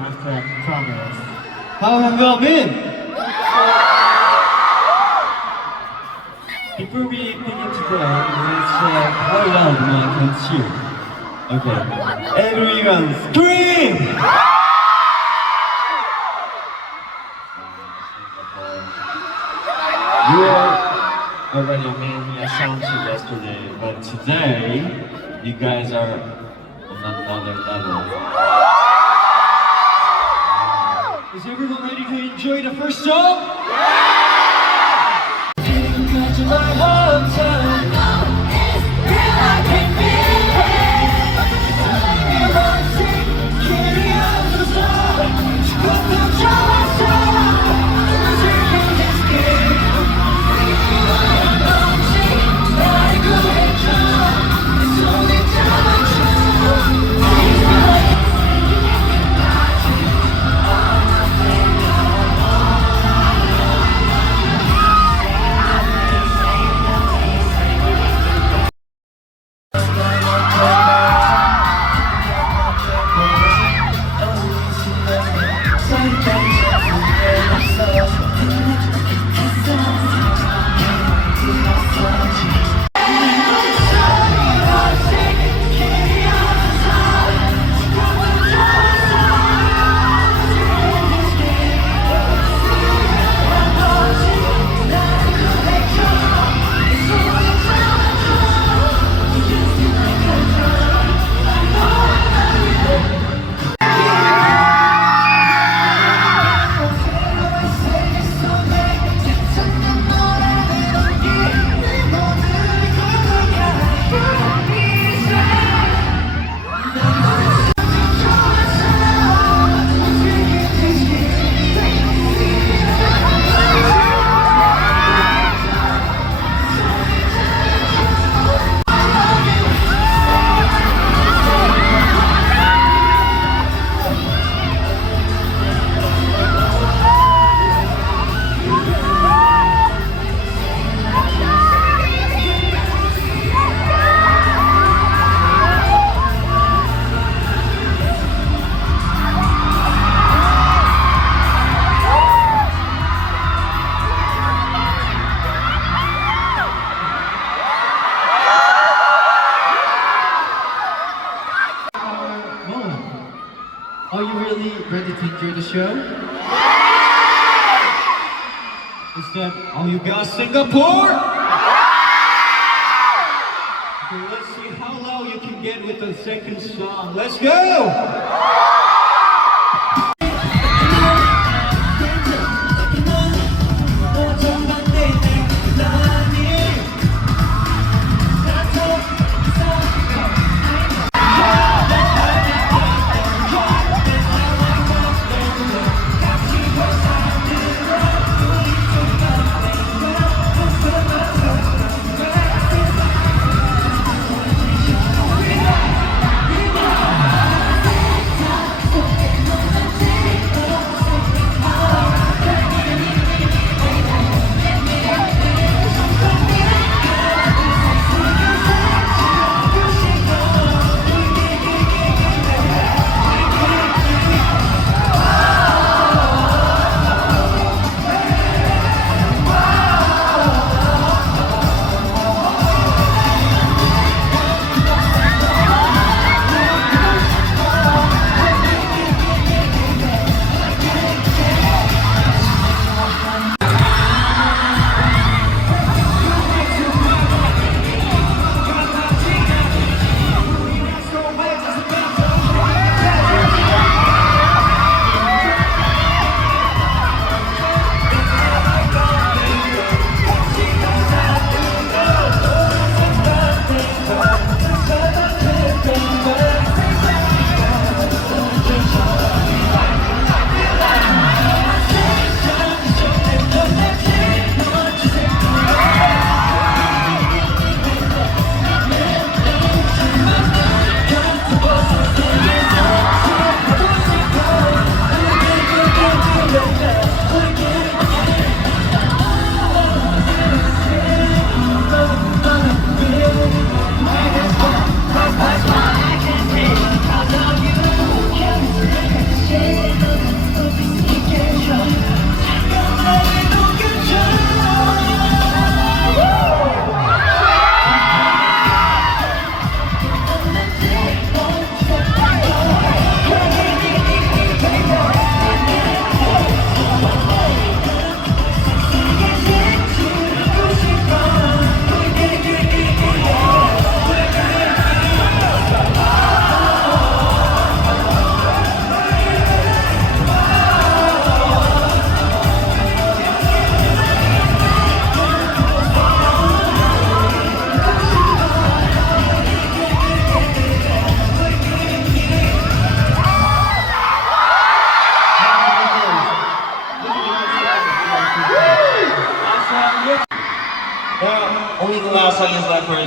after Promise. How have you all been? Before we begin today, let's call out my cheer. Okay, everyone scream! You already made me a sound check yesterday, but today, you guys are on another level. Is everyone ready to enjoy the first song? Are you really ready to enjoy the show? Is that all you got, Singapore? Okay, let's see how loud you can get with the second song. Let's go!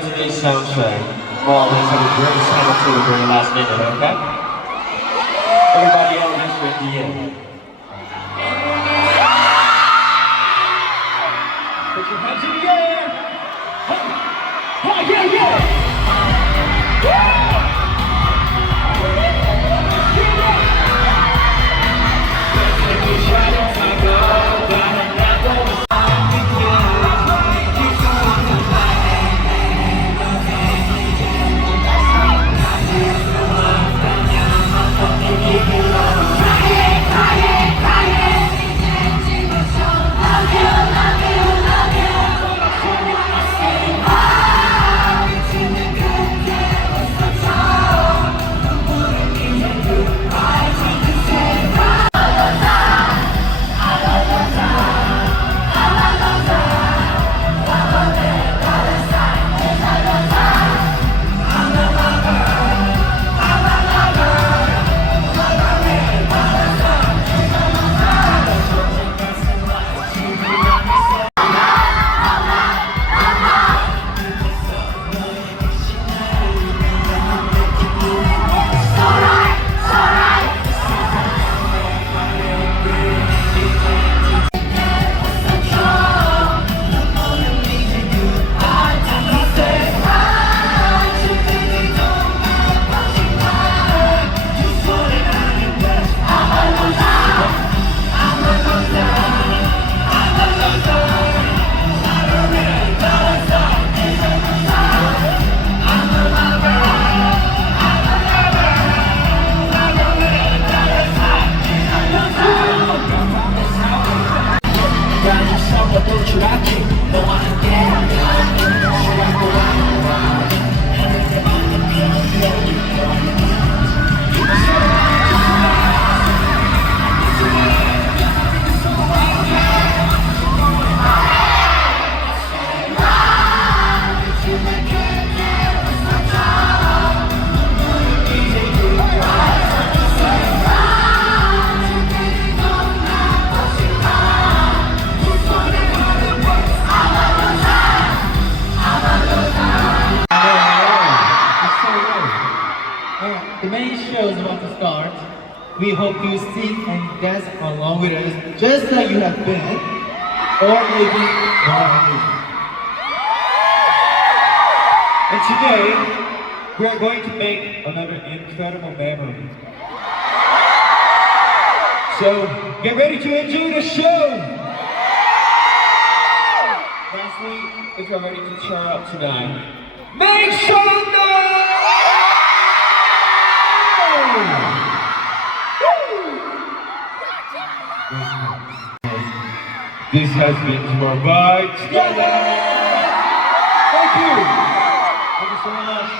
today's sound check. Well, let's have a great sound to the very last minute, okay? Everybody else just in the end. Put your hands in the air. Oh, yeah, yeah. The main show is about to start. We hope you sing and dance along with us, just like you have been, or maybe more amazing. And today, we are going to make another incredible memory. So, get ready to enjoy the show! Lastly, if you're ready to turn up tonight, make some noise! This has been Tomorrow by Together! Thank you! Thank you so much.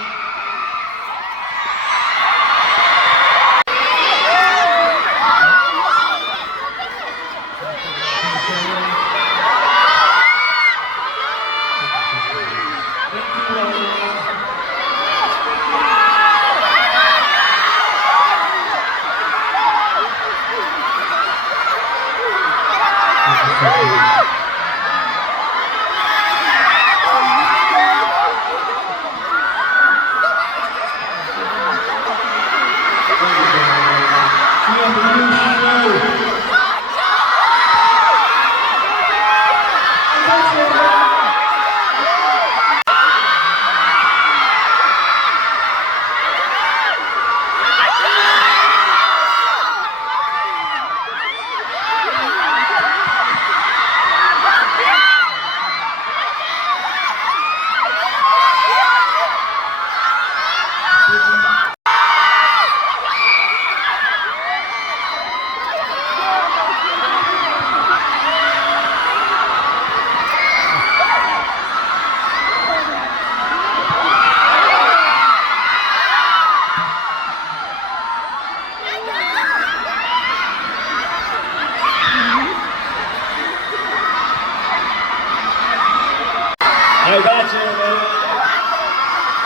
I got you, man.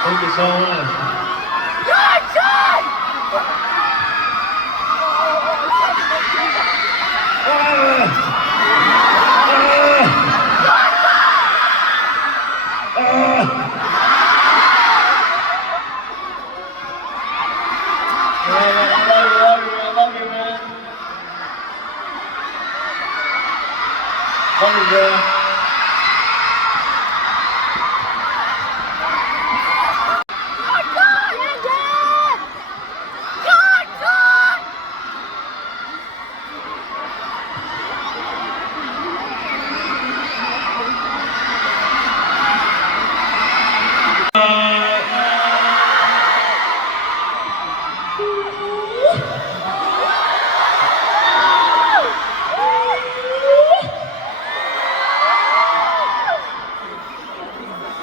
Thank you so much. One of the